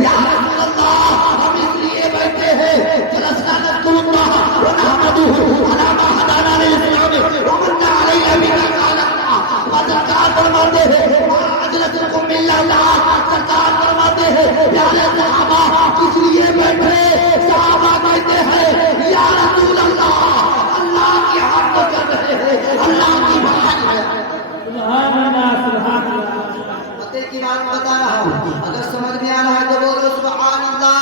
या रसूल अल्लाह हम इसलिए बैठे हैं जलसना नज़कुरुल्लाह व नहमदुहु अला मा हदाना लिल इस्लाम व मन्ना अलैना बिमा क़ालना व सरकार फरमाते हैं अजलतुकुम बिल्लाह सरकार फरमाते हैं या सहाबा इसलिए बैठे सहाबा कहते हैं या रसूल अल्लाह अल्लाह की हम्द कर रहे हैं अल्लाह की बात है सुभान अल्लाह सुभान अल्लाह पते की बात बता रहा हूं अगर समझ में आ रहा है तो बोलो सुभान अल्लाह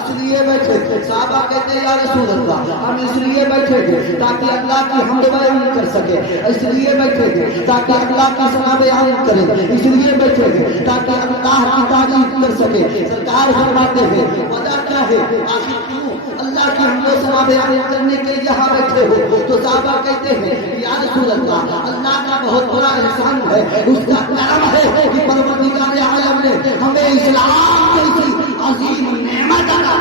इसलिए बैठे सहाबा कहते हैं या रसूल अल्लाह हम इसलिए बैठे थे ताकि अल्लाह की हम्द बयान कर सके इसलिए बैठे थे ताकि अल्लाह की सना बयान करें इसलिए बैठे थे ताकि अल्लाह की तारीफ कर सके सरकार फरमाते हैं वजह क्या है आखिर क्यों अल्लाह की हम्द सना बयान करने के लिए यहाँ बैठे हो तो सहाबा कहते हैं या रसूल अल्लाह अल्लाह का बहुत बड़ा एहसान है उसका करम है कि परवरदिगार आलम ने हमें इस्लाम जैसी अजीम नेमत अता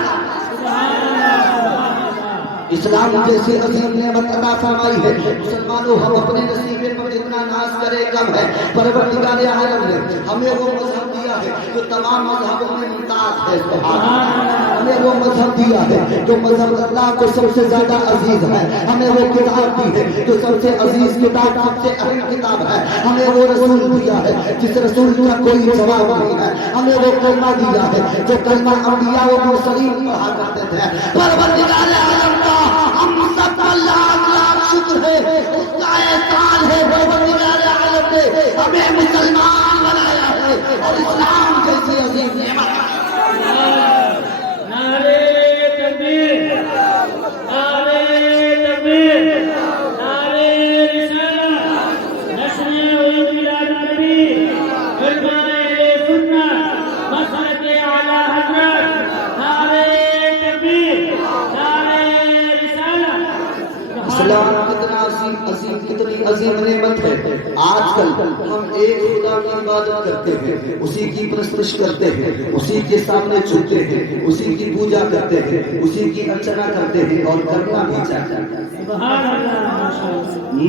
इस्लाम जैसी अजीम नेमत अता फरमाई है मुसलमानों हम अपने नसीबे पर इतना नाज करे कम है परवरदिगार आलम ने हमें वो मजहब दिया है जो तमाम मजहबों में मुमताज है हमें वो मजहब दिया है जो मजहब अल्लाह को सबसे ज्यादा अजीज है हमें वो किताब दी है जो सबसे अजीज किताब सबसे अहम किताब है हमें वो रसूल दिया है जिस रसूल का कोई जवाब नहीं है हमें वो कलमा दिया है जो कलमा अंबिया व मुरसलीन पढ़ा करते थे परवरदिगार आलम का हम सबका लाख लाख शुक्र है उसका एहसान है परवरदिगार आलम ने हमें मुसलमान बनाया है और इस्लाम जैसी अजीम नेमत नारे तकबीर नारे तकबीर नारे रिसालत नश्र उम्मत मिलाद नबी इरफान सुन्नत मसलक आला हजरत नारे तकबीर नारे रिसालत इस्लाम कितना अजीम कितनी अजीम नेमत है आजकल हम एक खुदा की इबादत करते हैं उसी की प्रस्तुत करते हैं उसी के सामने झुकते हैं उसी की पूजा करते हैं उसी की अर्चना करते हैं और करना भी चाहते हैं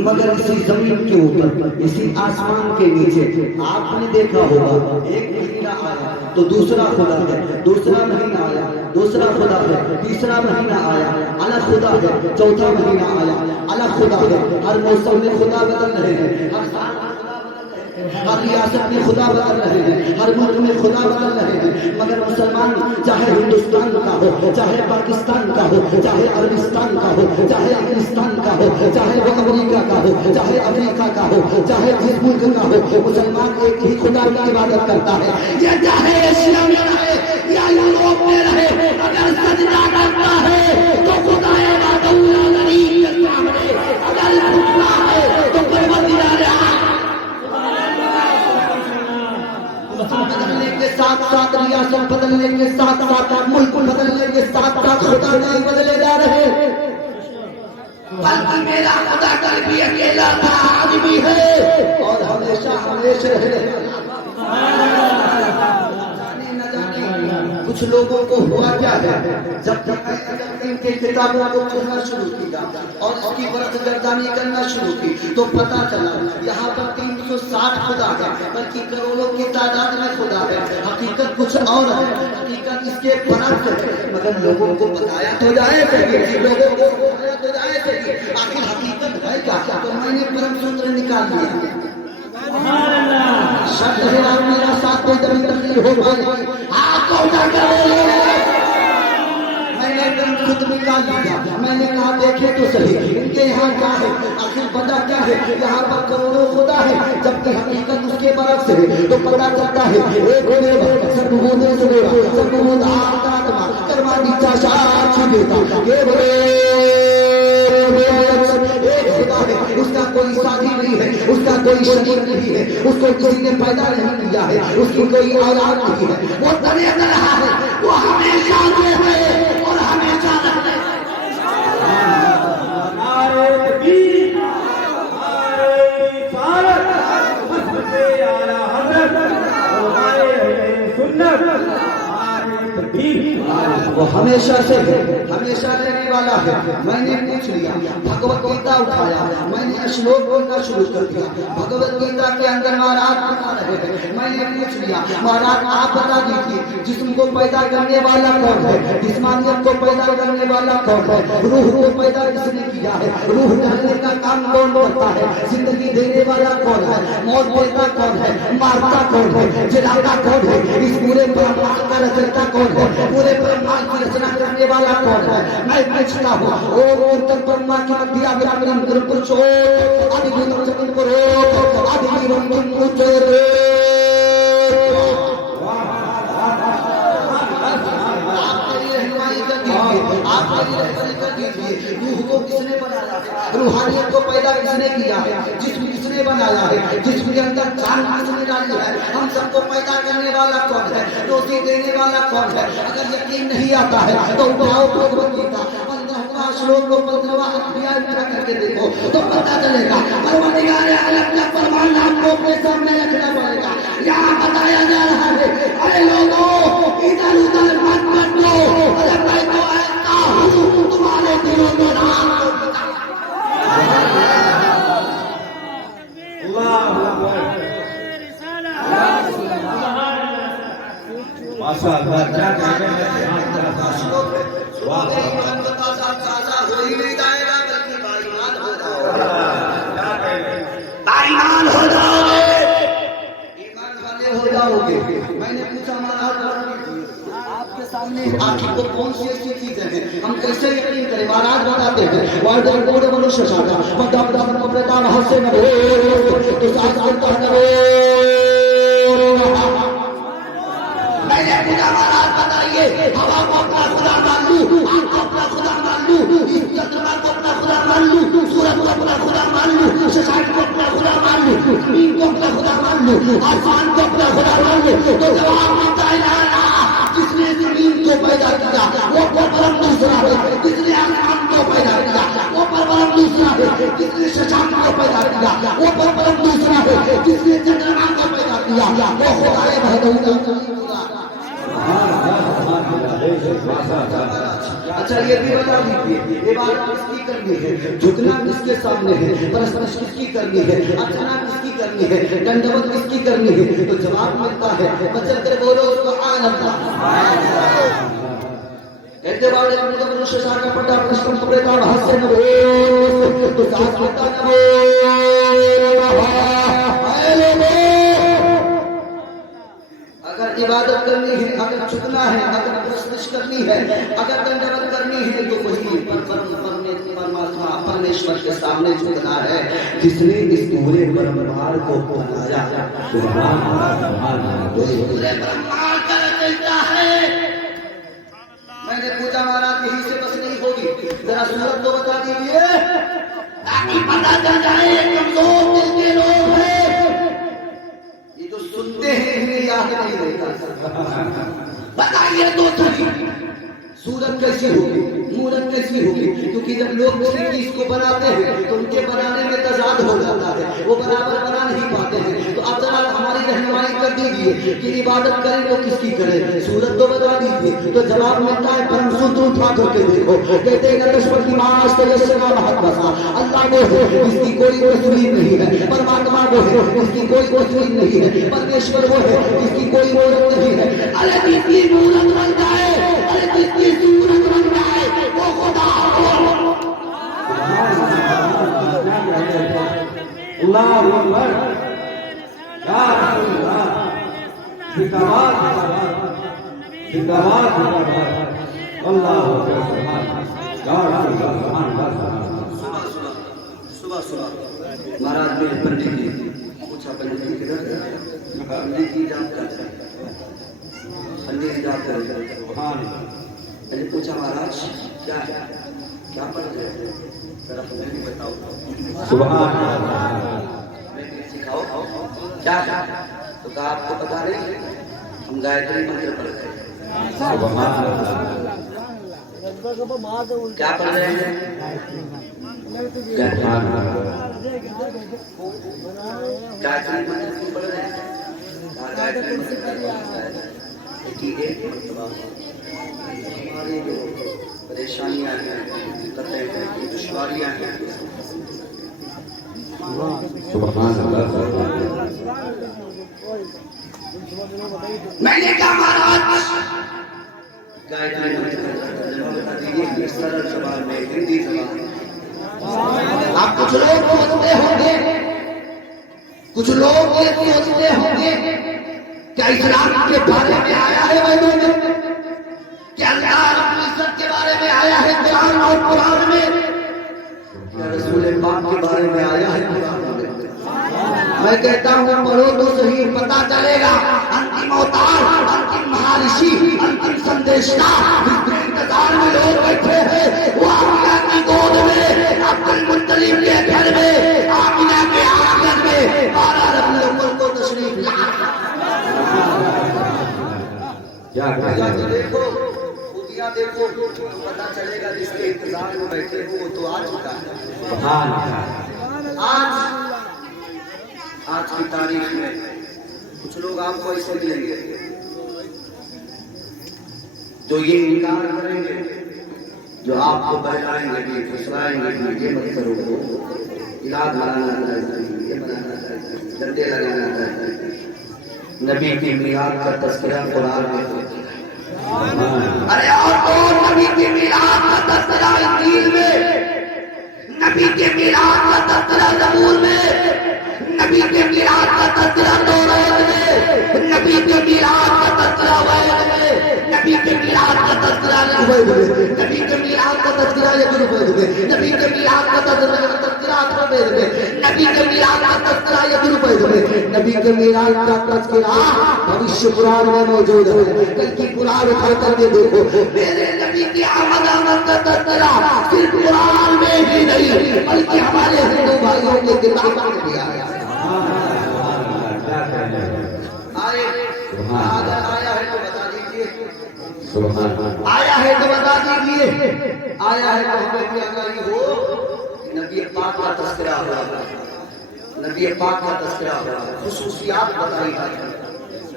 मगर इसी जमीन के ऊपर इसी आसमान के नीचे आपने देखा होगा एक महीना आया तो दूसरा खुदा है दूसरा महीना आया दूसरा खुदा है तीसरा महीना आया अलग खुदा है चौथा महीना आया अलग खुदा है हर मौसम में खुदा बदल रहे हैं हर रियासत में खुदा बदल रहे हैं हर मुल्क में खुदा बदल रहे हैं मगर मुसलमान चाहे हिंदुस्तान का हो चाहे पाकिस्तान का हो चाहे अरबिस्तान का हो चाहे अफगानिस्तान का हो चाहे वो अमेरिका का हो चाहे अफ्रीका का हो चाहे जिस मुल्क का हो मुसलमान एक ही खुदा की इबादत करता है ये चाहे एशिया में रहे या यूरोप में रहे अगर सजदा करता है तो खुदा बादौला गरीब के सामने अगर झुकता है तो परवरदिगार बदलने के साथ साथ रियासत बदलने के साथ साथ मुल्क बदलने के साथ साथ खुदा नहीं बदले जा रहे बल्कि मेरा खुदा कल भी अकेला था आज भी है और हमेशा हमेशा रहेगा कुछ लोगों को हुआ क्या है जब इनके किताबों को पढ़ना शुरू किया और उसकी बरकतगर्दानी करना शुरू की तो पता चला यहाँ पर 360 खुदा है बल्कि करोड़ों की तादाद में खुदा है हकीकत कुछ और है हकीकत इसके बरक्स है मगर लोगों को बताया तो जाए लोगों को बताया तो जाए आखिर हकीकत है क्या तो मैंने परम सूत्र निकाल लिया शब्द है मेरा साथ कोई दबी तकलीफ हो भाई आपको उठा कर मैंने खुद निकाल दिया मैंने कहा देखे तो सही इनके यहाँ क्या है आखिर वजह क्या है यहाँ पर करोड़ों खुदा है जबकि हकीकत उसके बरफ से है तो पता चलता है एक सर्वभूते सवेरा सर्वभूत आत्मा कर्मा नीचा साथ देता उसका कोई साथी नहीं है उसका कोई शरीक नहीं है उसको किसी ने पैदा नहीं किया है उसकी कोई औलाद नहीं है वो तने रहा है वो हमेशा में है और हमेशा रहने नारे तकबीर नारे रिसालत मसलक आला हजरत और नारे सुन्नत नारे वो हमेशा रहने वाला है। मैंने पूछ लिया, भगवत गीता उठाया, मैंने श्लोक बोलना शुरू कर दिया। भगवत गीता के अंदर महाराज बता रहे हैं, मैंने पूछ लिया महाराज आप बता दीजिए जिस्म को पैदा करने वाला कौन है, जिस्मानियत को पैदा करने वाला कौन है, रूह को पैदा किसने किया है, रूह डालने का काम कौन करता है, जिंदगी देने वाला कौन है, मौत देता कौन है, मारता कौन है, जलाता कौन है, इस पूरे ब्रह्मांड का रचयिता कौन है, पूरे ब्रह्मांड की रचना करने वाला कौन है। मैं पूछता हूँ ओम ब्रह्मा की मध्या विराम पुरुषो आदिभूतम जगत करो आदिवीरम मुचरे। आप मेरी कर दीजिए, रूह को किसने बनाया है, रूहानियत को पैदा किसने किया है, जिस्म किसने बनाया है, जिस्म के अंदर जान किसने डाली है, हम सबको पैदा करने वाला कौन है, रोटी देने वाला कौन है। अगर यकीन नहीं आता है तो उठाओ भगवत गीता 15वां श्लोक को 15वां अध्याय में करके देखो तो पता चलेगा। परवरदिगार आलम का फरमान आपको अपने सामने रखना पड़ेगा। यहाँ बताया जा रहा है अरे लोगों इधर उधर मत बदलो, अरे मैं तो ऐसा हूँ तुम्हारे दिलों में नाम मैंने पूछा महाराज आपके सामने आखिर को कौन सी ऐसी चीज है हम कैसे यकीन करें। महाराज बताते हैं वार्डन कोड मनुष्य शाखा मदाबदा को प्रदान हंसे न तो साथ करता करो। मैंने पूछा महाराज बताइए हवा को अपना खुदा मान लूं, आग को अपना खुदा मान लूं, इस चंद्रमा को अपना खुदा मान लूं, सूरज को अपना खुदा मान लूं, शशांक को अपना खुदा मान लूं, जमीन को अपना खुदा मान लूं, आसमान को अपना खुदा मान लूं, तो जवाब मिलता है ना। जिसने जमीन को पैदा किया वो परम दूसरा है, जिसने आसमान को पैदा किया वो परम दूसरा है, जिसने शशांक को पैदा किया वो परम दूसरा है, जिसने चंद्रमा को पैदा किया वो खुदा है। अच्छा ये भी बता दीजिए ये बात किसकी करनी है, झुकना किसके सामने है, परस्पर किसकी करनी है, अर्चना किसकी करनी है, दंडवत किसकी करनी है। तो जवाब मिलता है बचल कर बोलो सुभान अल्लाह। कहते वाले मनुष्य सारा पटा प्रश्न प्रेता भाष्य न हो तो साथ होता न अगर इबादत करनी है, अगर झुकना है, अगर प्रस्तुत करनी है, अगर दंडवत करनी है तो वही परमात्मा परमेश्वर के सामने झुकना है जिसने इस पूरे ब्रह्मांड को बनाया। पूरे ब्रह्मांड का रचयिता है। मैंने पूछा महाराज यही से बस नहीं होगी, जरा सूरत तो बता दीजिए ताकि पता चल जाए कमजोर दिल के लोग हैं जो सुनते हैं इन्हें याद नहीं रहता। बताइए तो सही सूरत कैसी होगी, मूरत कैसी होगी, क्योंकि जब लोग किसी चीज को बनाते हैं तो उनके बनाने में तजाद हो जाता है, वो बराबर बना नहीं पाते हैं। तो अब जरा हमारी रहनुमाई कर दीजिए कि इबादत करें तो किसकी करें, सूरत तो बता दीजिए। तो जवाब मिलता है परम सूत्र उठा करके देखो, कहते हैं पशुपति मास तेजस्वी महत्वसा अल्लाह वो है जिसकी कोई तस्वीर नहीं है, परमात्मा वो है जिसकी कोई तस्वीर नहीं है, परमेश्वर वो है जिसकी कोई मूरत नहीं है। अरे जिसकी मूरत बन जाए, अरे जिसकी सूरत बन जाए वो खुदा अल्लाह अकबर या अल्लाह जिंदाबाद जिंदाबाद अल्लाह सुबह सुबह महाराज मेरे पंडित जी पूछा पंडित जी जाप करते हैं, पंडित जी जाप करते। मैंने पूछा महाराज क्या है, क्या पढ़ रहे हैं, जरा मुझे भी बताओ। सुभान सिखाओ क्या है। तो कहा आपको पता नहीं हम गायत्री मंत्र पढ़ रहे हैं। क्या पढ़ रहे हैं, गायत्री मंत्र क्यों पढ़ रहे हैं। गायत्री मंत्र कि एक मरतबा हमारी जो परेशानियां हैं, दिक्कतें हैं, दुश्वारियां हैं, सुभान अल्लाह। मैंने कहा महाराज गायत्री बता दीजिए इस सरल जबान में, हिंदी जबान में। आप कुछ लोग सोचते होंगे, कुछ लोग ये सोचते होंगे क्या इस्लाम के बारे में आया है वेदों में, क्या अल्लाह रब्बुल इज्जत के बारे में आया है कुरान और कुरान में, क्या रसूल पाक के बारे में आया है कुरान में? मैं कहता हूँ पढ़ो तो सही, पता चलेगा। अंतिम अवतार, अंतिम महर्षि, अंतिम संदेशा जिसके इंतजार में लोग बैठे हैं, वो आमिना की गोद में, अब्दुल मुत्तलिब के घर में, आमिना के आंगन में 12 रबीउल अव्वल को तशरीफ लाया। क्या या तो देखो खूबियां देखो तो पता चलेगा, जिसके इंतजार में बैठे हो वो तो आ चुका है। सुभान आज की तारीख में कुछ लोग आपको ऐसे मिलेंगे जो ये इनकार करेंगे, जो आपको बहलाएंगे भी, फुसलाएंगे भी, ये मत करो, इलाज बनाना चाहिए, ये बनाना चाहिए, डंडे लगाना चाहिए। नबी की मिलाद का तस्करा कुरान में होता है। अरे और कौन नबी के मिलाद का तस्करा इंजील में, नबी के मिलाद का तस्करा ज़बूर में, नबी के मिलाद का तस्करा तौरात में, नबी के मिलाद का तस्करा वैद में, नबी के मिलाद का तस्करा नबूवत में, नबी के मिलाद का तस्करा यजुर्वेद में, नबी के मिलाद का तस्करा अथर्ववेद में, नबी के मिलाद का तस्करा यजुर्वेद में, नबी के मिलाद का तस्करा भविष्य पुराण में मौजूद है। कल की पुराण उठा करके देखो, मेरे नबी की आमद का तस्करा सिर्फ कुरान में ही नहीं बल्कि हमारे हिंदू भाइयों के किताबों में भी आया। आए अगर आया है तो बता दीजिए, आया है तो बता दीजिए, आया है तो हमें भी आगाही हो कि नबी पाक का तस्करा हुआ, नबी पाक का तस्करा हुआ, खुसूसियात बताई गई।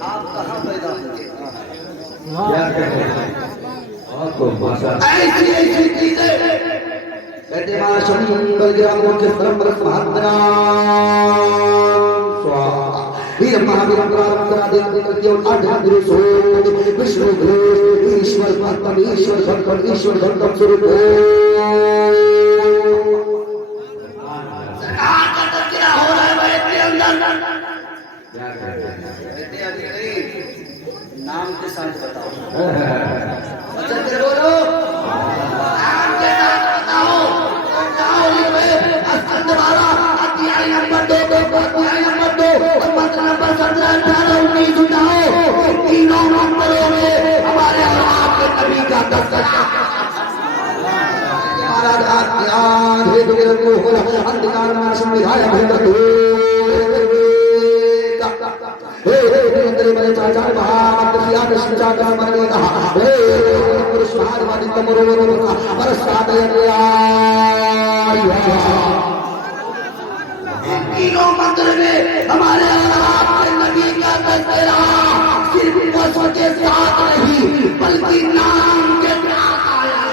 आप कहाँ पैदा हुए? ऐसी ऐसी चीजें कहते महाशम बलग्राम मुख्य परम परम महात्मा वीर महावीर प्रारंभ देव करके आध्यात्म गुरु सो विष्णु गुरु ईश्वर भक्तम ईश्वर भक्तम ईश्वर भक्तम स्वरूप सरकार का तस्करा हो रहा है वैद के अंदर। कहते अभी नहीं, नाम के साथ बताओ, वचन से बोलो, नाम के साथ बताओ। जाओ ये स्कंद 12 अध्याय नंबर 2 अध्याय नंबर 2 और मंत्र नंबर 17 18 19 उठाओ। तीनों मंत्रों में हमारे और आपके नबी का तस्करा। महाराज ज्ञान हे दुर्ग को हो अंधकार में संविधाय भंग दो हे अंदर में चाचा महामत सिया कृष्ण चाचा मरने कहा हे पुरुष महावादी तमरो परस्ताद तीनों मंत्र में हमारे और आपके नबी का तस्करा सिर्फ वसों के साथ नहीं बल्कि नाम के साथ आया।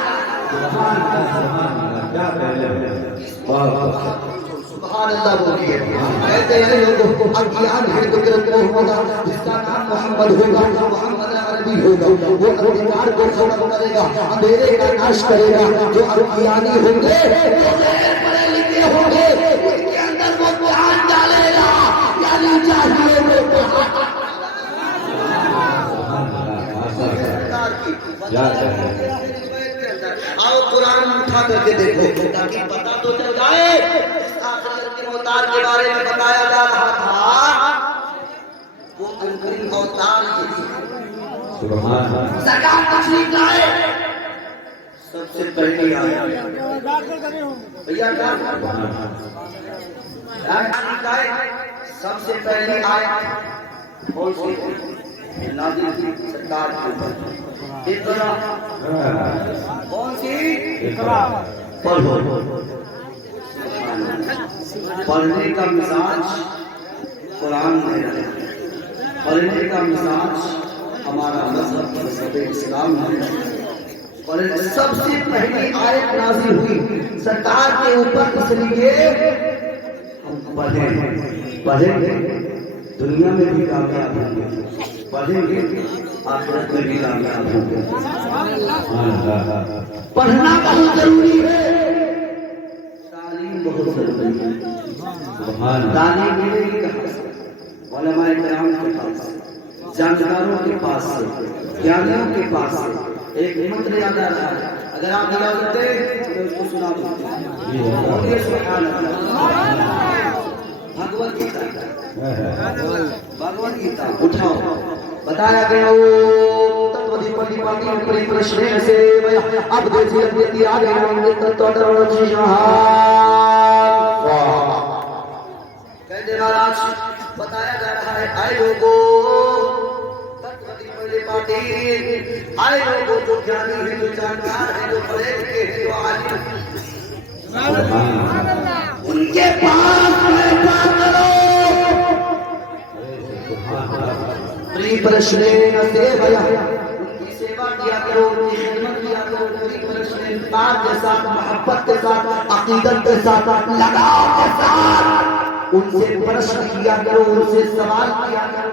सुभान अल्लाह बोलिए। कहते हैं लोग अज्ञान है तो गिरफ्त होगा, जिसका नाम मोहम्मद होगा, मोहम्मद अरबी होगा, वो अंधकार को खत्म करेगा, अंधेरे का नाश करेगा। जो अज्ञानी होंगे, जो गैर पढ़े लिखे होंगे, उनके अंदर वो ज्ञान डालेगा, यानी चाहिए वो आओ कुरान उठा करके देखो ताकि पता तो चल जाए। अवतार के बारे में बताया जा रहा था, वो अंतिम अवतार सरकार तशरीफ लाए। सबसे पहले आया भैया क्या सबसे पहले आया कौन सी नाज़िल की सरकार के ऊपर इक़रा। कौन सी? इक़रा। पढ़ो। पढ़ने का मिजाज कुरान में है, पढ़ने का मिजाज हमारा मजहब मजहब इस्लाम है। और सबसे पहली आयत नाज़िल हुई सरकार के ऊपर, इसलिए हम पढ़ेंगे दुनिया में भी कामयाब होंगे, पढ़ेंगे आखिरत में भी कामयाब होंगे। पढ़ना बहुत जरूरी है, तालीम बहुत जरूरी है। तालीम मिलेगी कहाँ से? उलमाए किराम के पास से, जानकारों के पास से, ज्ञानियों के पास से। एक मंत्र याद आ रहा है, अगर आप इजाजत दें तो उसको सुना दो। भगवत गीता, भगवत गीता उठाओ, बताया गया वो तत्वधि परि प्रश्न से अब देखिए व्यक्ति आ गए होंगे कहते महाराज बताया जा रहा है, आए लोगों तत्वधि परि पाटी, आए लोगों जो ज्ञानी है, जो जानकार है, जो पढ़े लिखे हैं, जो आलिम, उनके पास बैठा करो। प्रश्न से भया उनकी सेवा किया करो, उनकी खिदमत किया करो, प्रश्न प्यार के साथ, मोहब्बत के साथ, अकीदत के साथ, लगाव के साथ उनसे प्रश्न किया करो, उनसे सवाल किया करो।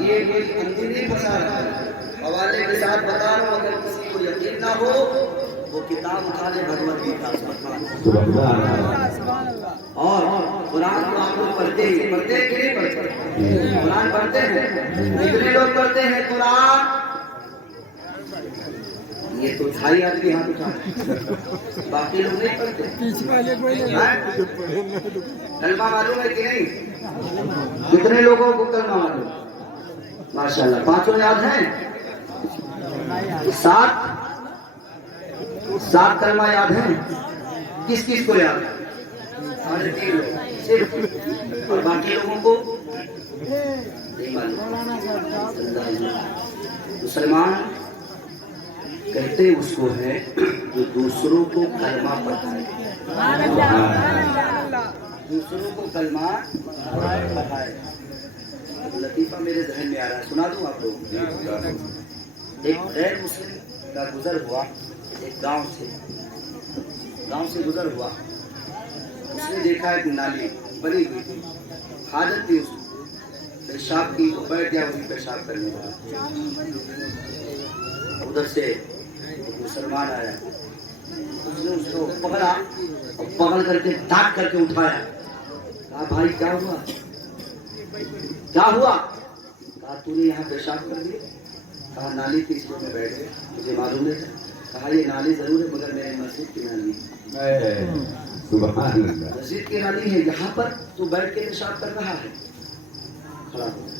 ये अंतिम नहीं फंसा रहा है, हवाले के साथ बता रहा हूं, अगर किसी को यकीन ना हो वो किताब उठा ले, भगवत गीता और कुरान को आप लोग पढ़ते ही पढ़ते हैं कि नहीं पढ़ते? कुरान पढ़ते हैं, कितने लोग पढ़ते हैं कुरान? ये तो 2.5 आदमी हाथ उठा, बाकी लोग नहीं पढ़ते। कलमा मालूम है कि नहीं? कितने लोगों को कलमा मालूम? माशाल्लाह, 5 याद है? 7 कलमा याद है? किस किस को याद है? 3.5 लोग सिर्फ, और बाकी लोगों को नहीं मालूम। मुसलमान कहते उसको है जो दूसरों को कलमा पढ़ाए, दूसरों को कलमा पढ़ाए। लतीफा मेरे जहन में आ रहा है, सुना दूं आप लोग। एक गैर मुस्लिम का गुजर हुआ, एक गांव से गुजर हुआ, उसने देखा एक नाली बनी हुई थी, हाजत थी उसको, पेशाब की, तो बैठ गया वहीं पेशाब करने लगा। उधर से एक मुसलमान आया, उसने उसको पकड़ा और पकड़ करके डांट करके उठाया, कहा भाई क्या हुआ, क्या हुआ? कहा तूने यहाँ पेशाब कर दिया? कहा नाली थी इसलिए मैं बैठ गया, मुझे मालूम नहीं था। कहा ये नाली जरूर है मगर मेरे मस्जिद की नाली है, मस्जिद की नाली है, यहाँ पर तू बैठ के पेशाब कर रहा है। खड़ा हो गया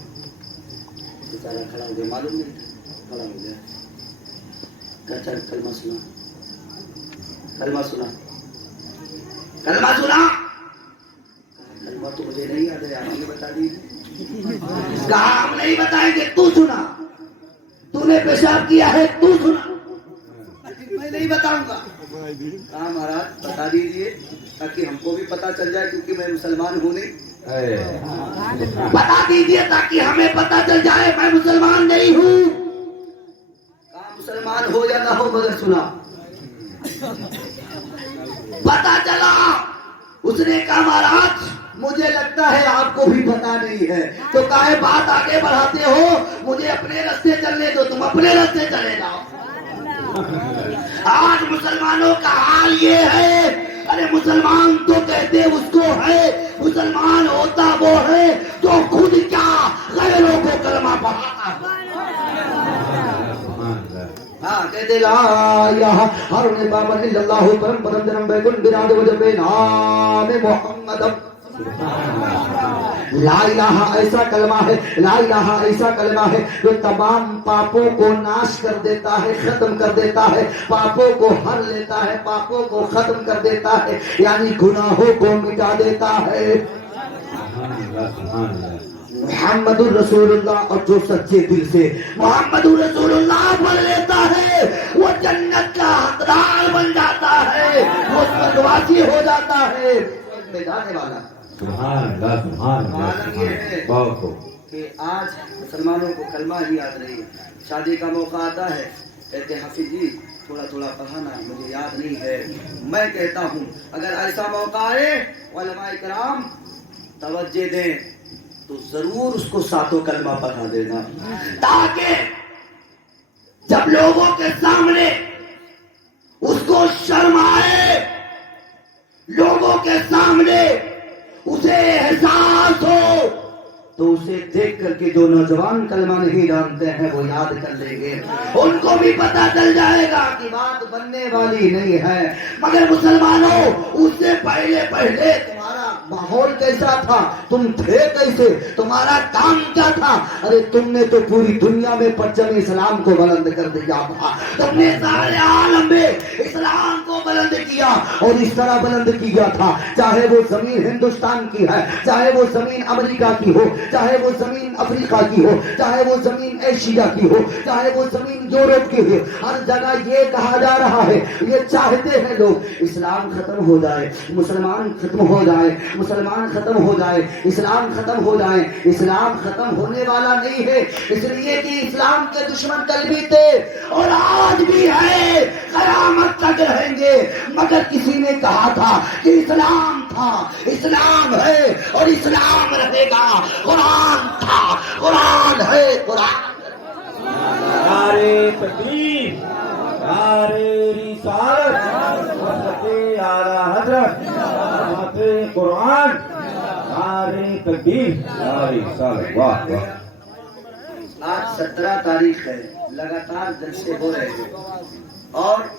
बेचारा, खड़ा हो गया, मालूम नहीं था, खड़ा हो गया। कहता कलमा सुना, कलमा सुना, कलमा सुना। कलमा तो मुझे नहीं याद है, आपने बता दी। कहा हम नहीं बताएंगे, तू सुना, तूने पेशाब किया है, तू सुना। मैं नहीं बताऊंगा। कहा महाराज बता दीजिए ताकि हमको भी पता चल जाए, क्योंकि मैं मुसलमान हूँ नहीं। बता दीजिए ताकि हमें पता चल जाए मैं मुसलमान नहीं हूँ। कहा मुसलमान हो या ना हो मगर सुना। पता चला, उसने कहा महाराज मुझे लगता है आपको भी पता नहीं है, तो काहे बात आगे बढ़ाते हो, मुझे अपने रास्ते चलने दो, तुम अपने रास्ते चले जाओ। आज मुसलमानों का हाल ये है, अरे मुसलमान तो कहते उसको है, मुसलमान होता वो है जो खुद क्या गैरों को कलमा पढ़ाता है। हाँ कहते ला हरुण बाबा अल्लाह परम परम धर्म बैकुंठ विराज वजबे नाम मोहम्मद। ला इलाहा ऐसा कलमा है, ला इलाहा ऐसा कलमा है जो तमाम पापों को नाश कर देता है, खत्म कर देता है, पापों को हर लेता है, पापों को खत्म कर देता है, यानी गुनाहों को मिटा देता है। मोहम्मदुर रसूलुल्लाह, और जो सच्चे दिल से मोहम्मदुर रसूलुल्लाह बोल लेता है वो जन्नत का हकदार बन जाता है, वो स्वर्गवासी हो जाता है, में जाने वाला। कि आज मुसलमानों को कलमा ही याद नहीं है। शादी का मौका आता है, कहते हैं हाफिज जी थोड़ा थोड़ा पढ़ाना, मुझे याद नहीं है। मैं कहता हूँ अगर ऐसा मौका आए उलमाए किराम तवज्जो दें तो जरूर उसको सातों कलमा पढ़ा देना, ताकि जब लोगों के सामने उसको शर्म आए, लोगों के सामने उसे एहसास हो, तो उसे देख करके जो नौजवान कलमा नहीं जानते हैं वो याद कर लेंगे, उनको भी पता चल जाएगा कि बात बनने वाली नहीं है। मगर मुसलमानों, उससे पहले पहले तुम्हारा माहौल कैसा था, तुम थे कैसे, तुम्हारा काम क्या था? अरे तुमने तो पूरी दुनिया में परचम इस्लाम को बुलंद कर दिया था, तुमने सारे आलम में इस्लाम को बुलंद किया, और इस तरह बुलंद किया था, चाहे वो जमीन हिंदुस्तान की है, चाहे वो जमीन अमेरिका की हो, चाहे वो जमीन अफ्रीका की हो, चाहे वो जमीन एशिया की हो, चाहे वो जमीन यूरोप की हो, हर जगह ये कहा जा रहा है, ये चाहते हैं लोग इस्लाम खत्म हो जाए, मुसलमान खत्म हो जाए, मुसलमान खत्म हो जाए, इस्लाम खत्म हो जाए। इस्लाम खत्म होने वाला नहीं है, इसलिए कि इस्लाम के दुश्मन कल भी थे और आज भी है, कयामत तक रहेंगे। मगर किसी ने कहा था कि इस्लाम था, इस्लाम है और इस्लाम रहेगा। कुरान था, कुरान है, कुरान। नारे तकबीर, नारे रिसालत, हज़रत आला हज़रत, नारे कुरान, नारे तकबीर, नारे रिसालत। वाह वाह। आज 17 तारीख है, लगातार जलसे हो रहे हैं और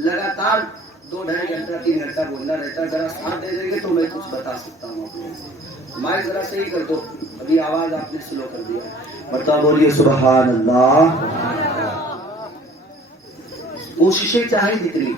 लगातार 2-2.5 घंटा 3 घंटा बोलना रहता है। जरा साथ दे देंगे तो मैं कुछ बता सकता हूँ आपको। माइक जरा सही कर दो, अभी आवाज आपने स्लो कर दिया। बता बोलिए सुभान अल्लाह। कोशिशें चाहे जितनी